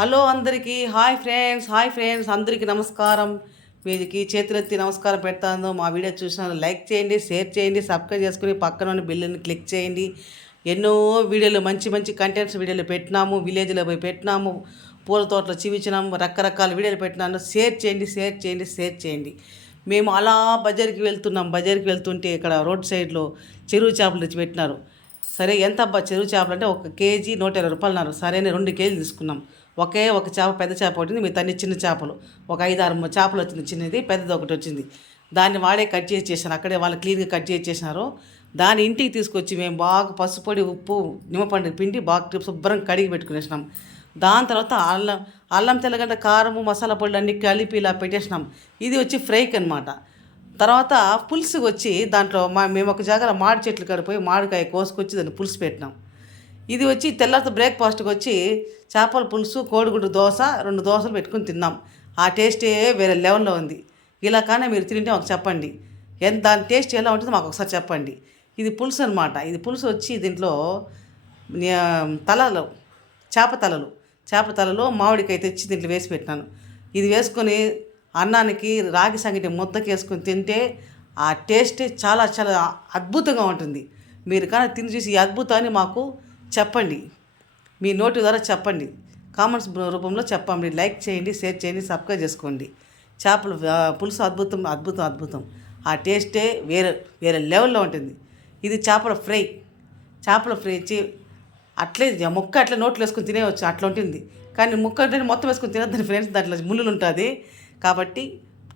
Hello అందరికీ hi friends hi friends అందరికీ నమస్కారం. మీదికి చేతులెత్తి నమస్కారం పెడతాను. మా వీడియో చూసిన లైక్ చేయండి షేర్ చేయండి సబ్స్క్రైబ్ చేసుకుని పక్కన ఉన్న బిల్లుని క్లిక్ చేయండి. ఎన్నో వీడియోలు మంచి మంచి కంటెంట్స్ వీడియోలు పెట్టినాము విలేజ్లో పోయి పెట్టినాము పూల తోటలో చూపించినాము రకరకాల వీడియోలు పెట్టినాను. షేర్ చేయండి షేర్ చేయండి షేర్ చేయండి. మేము అలా బజార్కి వెళ్తున్నాం. బజార్కి వెళ్తుంటే ఇక్కడ రోడ్ సైడ్లో చెరువు చేపలు తెచ్చి పెట్టినారు సరే ఎంత అబ్బా చెరువు చేపలు అంటే ఒక కేజీ నూట ఇరవై రూపాయలు అన్నారు. సరే అని రెండు కేజీలు తీసుకున్నాం. ఒకే ఒక చేప పెద్ద చేప ఒకటి మిగతా చిన్న చేపలు. ఒక ఐదు ఆరు చేపలు వచ్చింది చిన్నది పెద్దది ఒకటి వచ్చింది. దాన్ని వాడే కట్ చేసి చేశాను. అక్కడే వాళ్ళు క్లీన్గా కట్ చేసి చేసినారు. దాన్ని ఇంటికి తీసుకొచ్చి మేము బాగా పసుపొడి ఉప్పు నిమ్మపండు పిండి బాగా శుభ్రంగా కడిగి పెట్టుకునేసినాం. దాని తర్వాత అల్లం అల్లం తెల్లగడ్డ కారము మసాలా పొడి అన్ని కలిపి ఇలా పెట్టేసినాం. ఇది వచ్చి ఫ్రైకి అనమాట తర్వాత పులుసు వచ్చి దాంట్లో మా మేము ఒక జాగ్రత్త మాడి చెట్లు కడిపోయి మామిడికాయ కోసుకొచ్చి దాన్ని పులుసు పెట్టినాం. ఇది వచ్చి తెల్లారితో బ్రేక్ఫాస్ట్కి వచ్చి చేపల పులుసు కోడిగుడ్డు దోశ రెండు దోశలు పెట్టుకుని తిన్నాం. ఆ టేస్టే వేరే లెవెల్లో ఉంది. ఇలా కానీ మీరు తింటే మాకు చెప్పండి. ఎంత దాని టేస్ట్ ఎలా ఉంటుందో మాకు ఒకసారి చెప్పండి. ఇది పులుసు అనమాట ఇది పులుసు వచ్చి దీంట్లో తలలు చేప తలలు. చేప తలలో మామిడికాయ తెచ్చి దీంట్లో వేసి పెట్టినాను. ఇది వేసుకొని అన్నానికి రాగి సంగటి ముద్దకి వేసుకొని తింటే ఆ టేస్ట్ చాలా చాలా అద్భుతంగా ఉంటుంది. మీరు కానీ తిని చూసి ఈ అద్భుతాన్ని మాకు చెప్పండి. మీ నోటి ద్వారా చెప్పండి. కామెంట్స్ రూపంలో చెప్పండి. లైక్ చేయండి షేర్ చేయండి సబ్స్క్రైబ్ చేసుకోండి. చేపలు పులుసు అద్భుతం అద్భుతం అద్భుతం. ఆ టేస్టే వేరే వేరే లెవెల్లో ఉంటుంది. ఇది చేపల ఫ్రై. చేపల ఫ్రై ఇచ్చి అట్లే ముక్క అట్లా నోట్లో వేసుకుని తినేవచ్చు అట్లా ఉంటుంది. కానీ ముక్క అంటే మొత్తం వేసుకుని తినద్దని ఫ్రెండ్స్ దాంట్లో ముళ్ళులు ఉంటుంది. కాబట్టి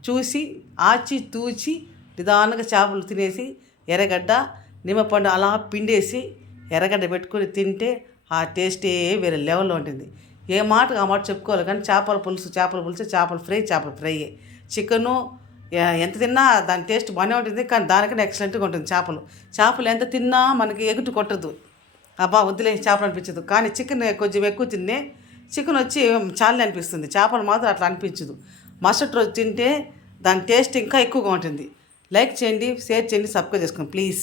చూసి ఆచి తూచి నిదానంగా చేపలు తినేసి ఎర్రగడ్డ నిమ్మపండు అలా పిండేసి ఎర్రగడ్డ పెట్టుకొని తింటే ఆ టేస్టే వేరే లెవెల్లో ఉంటుంది. ఏ మాట ఆ మాట చెప్పుకోవాలి కానీ చేపల పులుసు చేపల పులుసు చేపల ఫ్రై చేపల ఫ్రై చికెను ఎంత తిన్నా దాని టేస్ట్ బాగానే ఉంటుంది కానీ దానికన్నా ఎక్సలెంట్గా ఉంటుంది చేపలు. చేపలు ఎంత తిన్నా మనకి ఎగుటు కొట్టదు. అబ్బా వద్దులే చేపలు అనిపించదు. కానీ చికెన్ కొంచెం ఎక్కువ తిన్నే చికెన్ వచ్చి చాలే అనిపిస్తుంది. చేపలు మాత్రం అట్లా అనిపించదు. మరుసటి రోజు తింటే దాని టేస్ట్ ఇంకా ఎక్కువగా ఉంటుంది. లైక్ చేయండి షేర్ చేయండి సబ్స్క్రైబ్ చేసుకోండి ప్లీజ్.